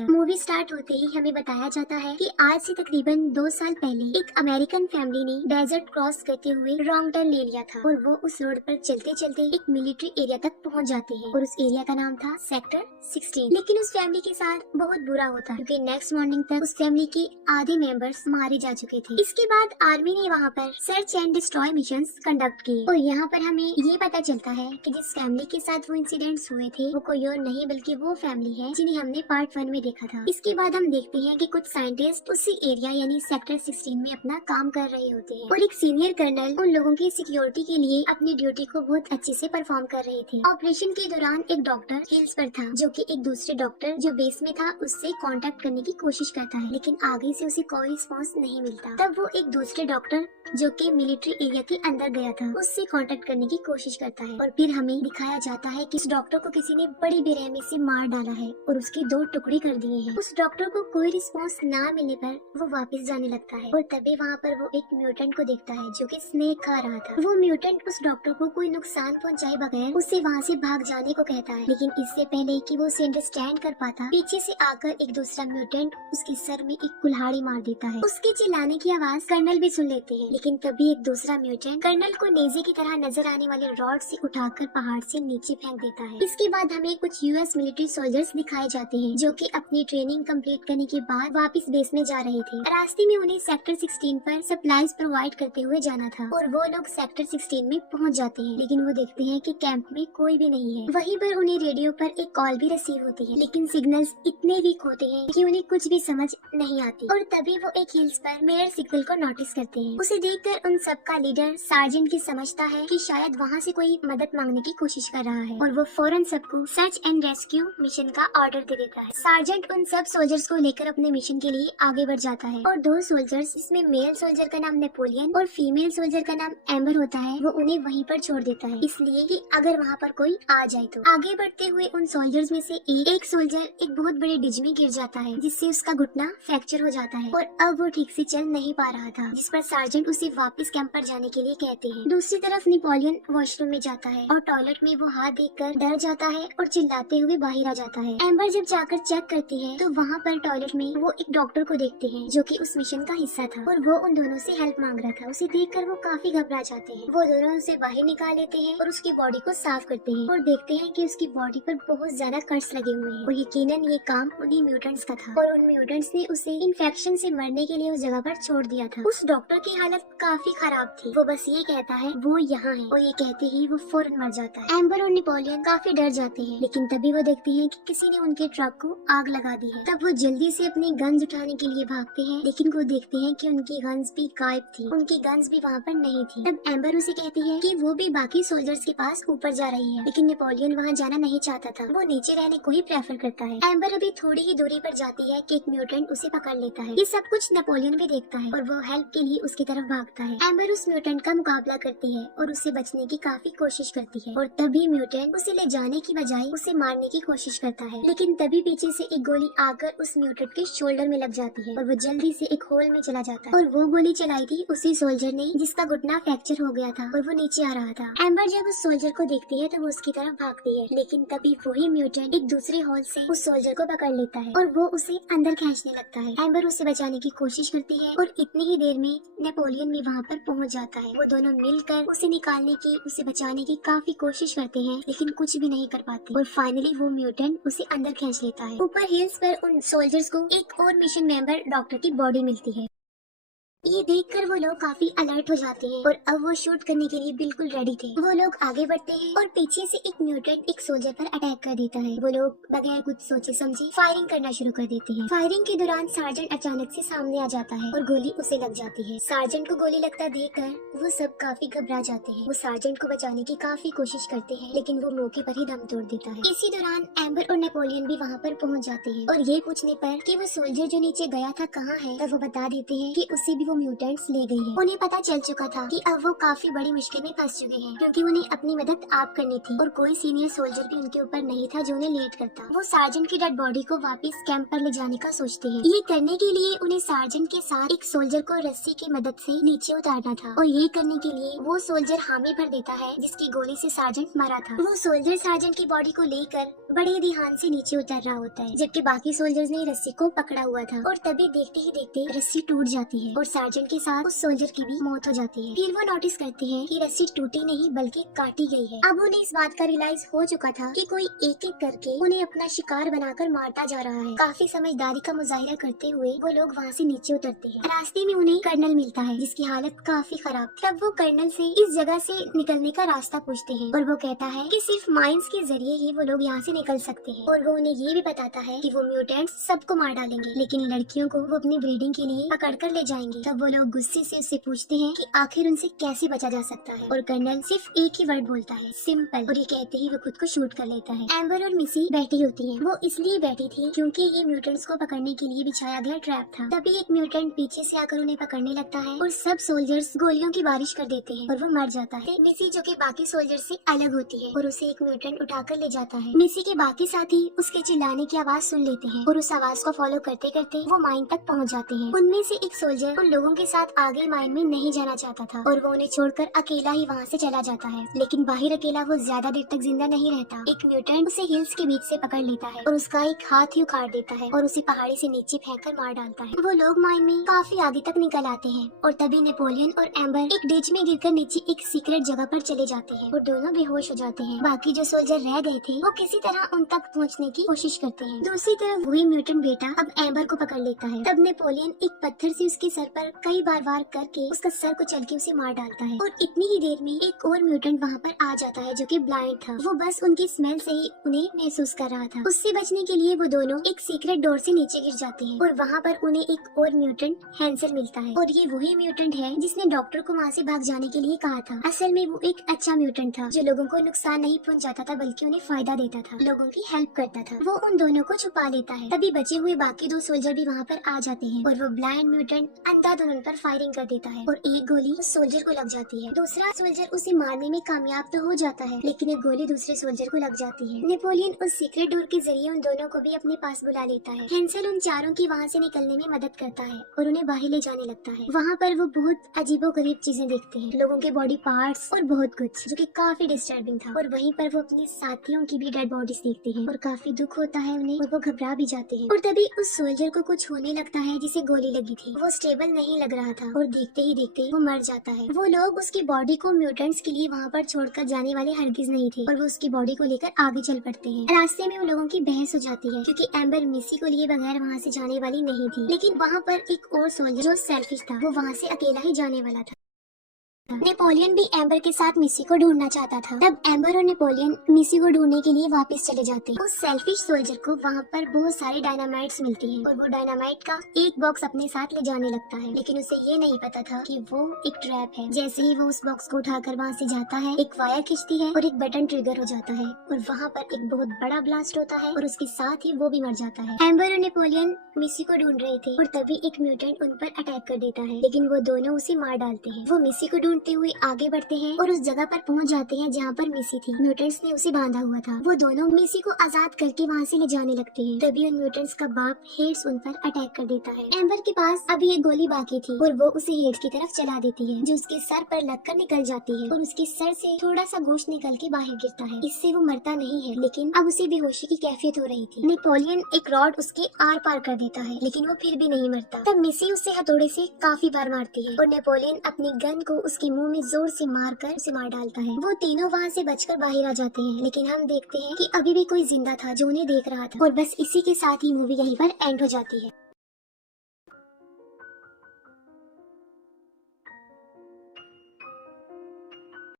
Movie start होते ही हमें बताया जाता है कि आज से तकरीबन 2 साल पहले एक अमेरिकन फैमिली ने डेजर्ट क्रॉस करते हुए रॉन्ग टर्न ले लिया था और वो उस रोड पर चलते चलते एक मिलिट्री एरिया तक पहुंच जाते हैं और उस एरिया का नाम था सेक्टर 16। लेकिन उस फैमिली के साथ बहुत बुरा होता क्योंकि नेक्स्ट मॉर्निंग तक उस फैमिली के आधे मेंबर्स मारे जा चुके थे। इसके बाद आर्मी ने वहाँ पर search and destroy mission conduct किए और यहाँ पर हमें ये पता चलता है कि जिस फैमिली के साथ वो इंसिडेंट्स हुए थे वो कोई और नहीं बल्कि वो फैमिली है जिन्हें हमने पार्ट 1 में देखा था। इसके बाद हम देखते हैं कि कुछ साइंटिस्ट उसी एरिया यानी सेक्टर 16 में अपना काम कर रहे होते हैं और एक सीनियर कर्नल उन लोगों की सिक्योरिटी के लिए अपनी ड्यूटी को बहुत अच्छे से परफॉर्म कर रहे थे। ऑपरेशन के दौरान एक डॉक्टर हिल्स पर था जो कि एक दूसरे डॉक्टर जो बेस में था उससे कांटेक्ट करने की कोशिश करता है, लेकिन आगे से उसे कोई रिस्पॉन्स नहीं मिलता। तब वो एक दूसरे डॉक्टर जो कि मिलिट्री एरिया के अंदर गया था उससे कांटेक्ट करने की कोशिश करता है और फिर हमें दिखाया जाता है कि उस डॉक्टर को किसी ने बड़ी बेरहमी से मार डाला है और उसके 2 टुकड़े कर दिए हैं। उस डॉक्टर को कोई रिस्पांस ना मिलने पर वो वापस जाने लगता है और तभी वहाँ पर वो एक म्यूटेंट को देखता है जो कि स्नेक खा रहा था। वो म्यूटेंट उस डॉक्टर को कोई नुकसान पहुँचाए बगैर उससे वहाँ से भाग जाने को कहता है, लेकिन इससे पहले कि वो उसे अंडरस्टैंड कर पाता पीछे से आकर एक दूसरा म्यूटेंट उसके सर में एक कुल्हाड़ी मार देता है। उसके चिल्लाने की आवाज कर्नल भी सुन लेते हैं, लेकिन तभी एक दूसरा म्यूटेंट कर्नल को नेज़े की तरह नजर आने वाले रॉड से उठाकर पहाड़ से नीचे फेंक देता है। इसके बाद हमें कुछ यूएस मिलिट्री सोल्जर्स दिखाए जाते हैं जो कि अपनी ट्रेनिंग कंप्लीट करने के बाद वापस बेस में जा रहे थे। रास्ते में उन्हें सेक्टर 16 पर सप्लाईज प्रोवाइड करते हुए जाना था और वो लोग सेक्टर 16 में पहुंच जाते हैं, लेकिन वो देखते हैं कि कैंप में कोई भी नहीं है। वहीं पर उन्हें रेडियो पर एक कॉल भी रिसीव होती है, लेकिन सिग्नल्स इतने वीक होते हैं कि उन्हें कुछ भी समझ नहीं आती। और तभी वो एक हिल्स पर मेयर सिकल को नोटिस करते हैं। उसे देखकर उन सबका लीडर सार्जेंट की समझता है कि शायद वहाँ से कोई मदद मांगने की कोशिश कर रहा है और वो फौरन सबको सर्च एंड रेस्क्यू मिशन का ऑर्डर दे देता है। सार्जेंट उन सब सोल्जर्स को लेकर अपने मिशन के लिए आगे बढ़ जाता है और 2 सोल्जर्स जिसमें मेल सोल्जर का नाम नेपोलियन और फीमेल सोल्जर का नाम एम्बर होता है वो उन्हें वहीं पर छोड़ देता है, इसलिए कि अगर वहाँ पर कोई आ जाए तो। आगे बढ़ते हुए उन सोल्जर्स में से एक सोल्जर एक बहुत बड़े डिज में गिर जाता है जिससे उसका घुटना फ्रैक्चर हो जाता है और अब वो ठीक से चल नहीं पा रहा था, जिस पर सार्जेंट उसे वापस कैंप पर जाने के लिए कहते हैं। दूसरी तरफ नेपोलियन वॉशरूम में जाता है और टॉयलेट में वो हाथ देखकर डर जाता है और चिल्लाते हुए बाहर आ जाता है। एम्बर जब जाकर चेक करती है तो वहाँ पर टॉयलेट में वो एक डॉक्टर को देखते हैं जो कि उस मिशन का हिस्सा था और वो उन दोनों से हेल्प मांग रहा था। उसे देखकर वो काफी घबरा जाते हैं। वो दोनों उसे बाहर निकाल लेते हैं और उसकी बॉडी को साफ करते हैं और देखते हैं कि उसकी बॉडी पर बहुत ज्यादा कट्स लगे हुए हैं और यकीनन ये काम उन्हीं म्यूटेंट्स का था और उन म्यूटेंट्स ने उसे इन्फेक्शन से मरने के लिए उस जगह पर छोड़ दिया था। उस डॉक्टर की हालत काफी खराब थी। वो बस ये कहता है वो यहाँ है और ये कहते ही वो फौरन मर जाता है। एम्बर और नेपोलियन काफी डर जाते हैं, लेकिन तभी वो देखते हैं कि किसी ने उनके ट्रक को आग लगा दी है। तब वो जल्दी से अपनी गन्स उठाने के लिए भागते हैं, लेकिन वो देखते हैं कि उनकी गन्स भी गायब थी, उनकी गन्स भी वहाँ पर नहीं थी। तब एम्बर उसे कहती है कि वो भी बाकी सोल्जर्स के पास ऊपर जा रही है, लेकिन नेपोलियन वहाँ जाना नहीं चाहता था, वो नीचे रहने को ही प्रेफर करता है। एम्बर अभी थोड़ी ही दूरी पर जाती है कि एक म्यूटेंट उसे पकड़ लेता है। ये सब कुछ नेपोलियन भी देखता है और वो हेल्प के लिए उसकी तरफ भागता है। एम्बर उस म्यूटेंट का मुकाबला करती है और उससे बचने की काफी कोशिश करती है और तभी म्यूटेंट उसे ले जाने की बजाय उसे मारने की कोशिश करता है, लेकिन तभी पीछे से एक गोली आकर उस म्यूटेंट के शोल्डर में लग जाती है और वो जल्दी से एक होल में चला जाता है। और वो गोली चलाई थी उसी सोल्जर ने जिसका घुटना फ्रैक्चर हो गया था और वो नीचे आ रहा था। एम्बर जब उस सोल्जर को देखती है तो वो उसकी तरफ भागती है, लेकिन तभी वही म्यूटेंट एक दूसरे होल से उस सोल्जर को पकड़ लेता है और वो उसे अंदर खींचने लगता है। एम्बर उसे बचाने की कोशिश करती है और इतनी ही देर में नेपोलियन भी वहाँ पर पहुँच जाता है। वो दोनों मिलकर उसे निकालने की उसे बचाने की काफी कोशिश करते हैं, लेकिन कुछ भी नहीं कर पाते और फाइनली वो म्यूटेंट उसे अंदर खींच लेता है। ऊपर हिल्स पर उन सोल्जर्स को एक और मिशन मेंबर डॉक्टर की बॉडी मिलती है। ये देखकर वो लोग काफी अलर्ट हो जाते हैं और अब वो शूट करने के लिए बिल्कुल रेडी थे। वो लोग आगे बढ़ते हैं और पीछे से एक म्यूटेंट एक सोल्जर पर अटैक कर देता है। वो लोग बगैर कुछ सोचे समझे फायरिंग करना शुरू कर देते हैं। फायरिंग के दौरान सार्जेंट अचानक से सामने आ जाता है और गोली उसे लग जाती है। सार्जेंट को गोली लगता देखकर वो सब काफी घबरा जाते हैं। वो सार्जेंट को बचाने की काफी कोशिश करते हैं, लेकिन वो मौके पर ही दम तोड़ देता है। इसी दौरान एम्बर और नेपोलियन भी वहाँ पर पहुँच जाते हैं और ये पूछने पर कि वो सोल्जर जो नीचे गया था कहाँ है, तब वो बता देते हैं कि उसे भी वो म्यूटेंट्स ले गई है। उन्हें पता चल चुका था कि अब वो काफी बड़ी मुश्किल में फंस चुके हैं, क्योंकि उन्हें अपनी मदद आप करनी थी और कोई सीनियर सोल्जर भी उनके ऊपर नहीं था जो उन्हें लीड करता। वो सार्जेंट की डेड बॉडी को वापस कैंप पर ले जाने का सोचते हैं। ये करने के लिए उन्हें सार्जेंट के साथ एक सोल्जर को रस्सी की मदद से नीचे उतारना था, और ये करने के लिए वो सोल्जर हामी भर देता है जिसकी गोली से सार्जेंट मरा था। वो सोल्जर सार्जेंट की बॉडी को लेकर बड़े ध्यान से नीचे उतर रहा होता है, जबकि बाकी सोल्जर्स ने रस्सी को पकड़ा हुआ था। और तभी देखते ही देखते रस्सी टूट जाती है और सार्जेंट के साथ उस सोल्जर की भी मौत हो जाती है। फिर वो नोटिस करते हैं कि रस्सी टूटी नहीं बल्कि काटी गई है। अब उन्हें इस बात का रियलाइज हो चुका था कि कोई एक एक करके उन्हें अपना शिकार बनाकर मारता जा रहा है। काफी समझदारी का मुजाहिरा करते हुए वो लोग वहाँ से नीचे उतरते हैं। रास्ते में उन्हें कर्नल मिलता है जिसकी हालत काफी खराब थी। तब वो कर्नल से इस जगह से निकलने का रास्ता पूछते हैं और वो कहता है कि सिर्फ माइंस के जरिए ही वो लोग यहाँ से निकल सकते हैं, और वो उन्हें ये भी बताता है कि वो म्यूटेंट्स सबको मार डालेंगे, लेकिन लड़कियों को वो अपनी ब्रीडिंग के लिए पकड़ कर ले जाएंगे। तब वो लोग गुस्से से उससे पूछते हैं कि आखिर उनसे कैसे बचा जा सकता है, और कर्नल सिर्फ एक ही वर्ड बोलता है, सिंपल, और ये कहते ही वो खुद को शूट कर लेता है। एम्बर और मिसी बैठी होती हैं। वो इसलिए बैठी थी क्योंकि ये म्यूटेंट्स को पकड़ने के लिए बिछाया गया ट्रैप था। तभी एक म्यूटेंट पीछे से आकर उन्हें पकड़ने लगता है और सब सोल्जर्स गोलियों की बारिश कर देते हैं और वो मर जाता है। मिसी जो कि बाकी सोल्जर्स से अलग होती है और उसे एक म्यूटेंट उठाकर ले जाता है। मिसी के बाकी साथी उसके चिल्लाने की आवाज सुन लेते हैं और उस आवाज को फॉलो करते करते वो माइन तक पहुंच जाते हैं। उनमें से एक सोल्जर उन लोगों के साथ आगे माइन में नहीं जाना चाहता था और वो उन्हें छोड़कर अकेला ही वहाँ से चला जाता है, लेकिन बाहर अकेला वो ज्यादा देर तक जिंदा नहीं रहता। एक म्यूटेंट उसे हिल्स के बीच से पकड़ लेता है और उसका एक हाथ ही उखाड़ देता है और उसे पहाड़ी से नीचे फेंककर मार डालता है। वो लोग माइन में काफी आगे तक निकल आते हैं और तभी नेपोलियन और एम्बर एक डिच में गिरकर नीचे एक सीक्रेट जगह पर चले जाते हैं और दोनों बेहोश हो जाते हैं। बाकी जो सोल्जर रह गए थे वो किसी तरह उन तक पहुंचने की कोशिश करते हैं। दूसरी तरफ वही म्यूटेंट बेटा अब एम्बर को पकड़ लेता है। तब नेपोलियन एक पत्थर से उसके सर पर कई बार वार करके उसका सर कुचल के उसे मार डालता है, और इतनी ही देर में एक और म्यूटेंट वहाँ पर आ जाता है जो कि ब्लाइंड था। वो बस उनकी स्मेल से ही उन्हें महसूस कर रहा था। उससे बचने के लिए वो दोनों एक सीक्रेट डोर से नीचे गिर जाते हैं और वहाँ पर उन्हें एक और म्यूटेंट हैंसल मिलता है, और ये वही म्यूटेंट है जिसने डॉक्टर को वहाँ से भाग जाने के लिए कहा था। असल में वो एक अच्छा म्यूटेंट था जो लोगों को नुकसान नहीं पहुँचाता था बल्कि उन्हें फायदा देता था, लोगों की हेल्प करता था। वो उन दोनों को छुपा लेता है। तभी बचे हुए बाकी दो सोल्जर भी वहाँ पर आ जाते हैं और वो ब्लाइंड म्यूटेंट अंधाधुंध उन पर फायरिंग कर देता है और एक गोली उस सोल्जर को लग जाती है। दूसरा सोल्जर उसे मारने में कामयाब तो हो जाता है, लेकिन एक गोली दूसरे सोल्जर को लग जाती है। नेपोलियन उस सीक्रेट डोर के जरिए उन दोनों को भी अपने पास बुला लेता है। हैंसल उन चारों की वहाँ से निकलने में मदद करता है और उन्हें बाहर ले जाने लगता है। वहाँ पर वो बहुत अजीबोगरीब चीजें देखते हैं, लोगों के बॉडी पार्ट्स और बहुत कुछ जो कि काफी डिस्टर्बिंग था। और वहीं पर वो अपने साथियों की भी डेड बॉडीज देखते हैं और काफी दुख होता है उन्हें और वो घबरा भी जाते हैं। और तभी उस सोल्जर को कुछ होने लगता है जिसे गोली लगी थी। वो स्टेबल नहीं लग रहा था और देखते ही देखते वो मर जाता है। वो लोग उसकी बॉडी को म्यूटेंट्स के लिए वहाँ पर छोड़कर जाने वाले हरगिज नहीं थे और वो उसकी बॉडी को लेकर आगे चल पड़ते हैं। रास्ते में उन लोगों की बहस हो जाती है क्योंकि एम्बर मिसी को लिए बगैर वहाँ से जाने वाली नहीं थी, लेकिन वहाँ पर एक और सोल्जर जो सेल्फिश था वो वहाँ से अकेला ही जाने वाला था। नेपोलियन भी एम्बर के साथ मिसी को ढूंढना चाहता था। तब एम्बर और नेपोलियन मिसी को ढूंढने के लिए वापस चले जाते हैं। उस सेल्फिश सोल्जर को वहाँ पर बहुत सारे डायनामाइट्स मिलती हैं और वो डायनामाइट का एक बॉक्स अपने साथ ले जाने लगता है, लेकिन उसे ये नहीं पता था कि वो एक ट्रैप है। जैसे ही वो उस बॉक्स को उठाकर वहाँ से जाता है, एक वायर खींचती है और एक बटन ट्रिगर हो जाता है और वहाँ पर एक बहुत बड़ा ब्लास्ट होता है और उसके साथ ही वो भी मर जाता है। एम्बर और नेपोलियन मिसी को ढूंढ रहे थे और तभी एक म्यूटेंट उन पर अटैक कर देता है, लेकिन वो दोनों उसे मार डालते हैं। वो मिसी को ढूंढते हुए आगे बढ़ते हैं और उस जगह पर पहुंच जाते हैं जहाँ पर मिसी थी। म्यूटेंट्स ने उसे बांधा हुआ था। वो दोनों मिसी को आजाद करके वहाँ से ले जाने लगते हैं। तभी उन म्यूटेंट्स का बाप हेड्स उन पर अटैक कर देता है। एम्बर के पास अभी एक गोली बाकी थी और वो उसे हेड्स की तरफ चला देती है, जो उसके सर पर लगकर निकल जाती है और उसके सर से थोड़ा सा गोश्त निकल के बाहर गिरता है। इससे वो मरता नहीं है, लेकिन अब उसे बेहोशी की कैफियत हो रही थी। नेपोलियन एक रॉड उसके आर पार कर देता है, लेकिन वो फिर भी नहीं मरता। तब मिसी उसे हथौड़े से काफी बार मारती है और नेपोलियन अपनी गन को उसके मुंह में जोर से मारकर उसे मार डालता है। वो तीनों वहाँ से बचकर बाहर आ जाते हैं, लेकिन हम देखते हैं कि अभी भी कोई जिंदा था जो उन्हें देख रहा था, और बस इसी के साथ ही मूवी यहीं पर एंड हो जाती है।